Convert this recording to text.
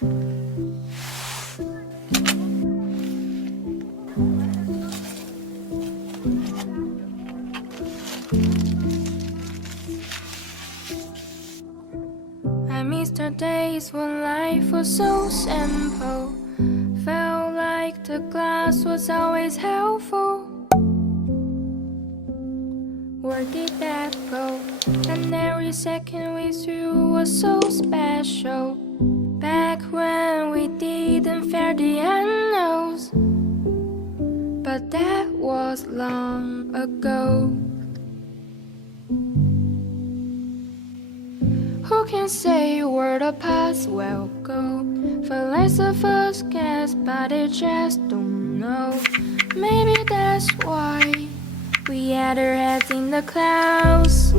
I miss the days when life was so simple. Felt like the glass was always helpful. Where did that go? And every second with you was so special. Back when we didn't fear the unknowns, but that was long ago. Who can say where the past will go? For less of us guess, but they just don't know. Maybe that's why we had our heads in the clouds.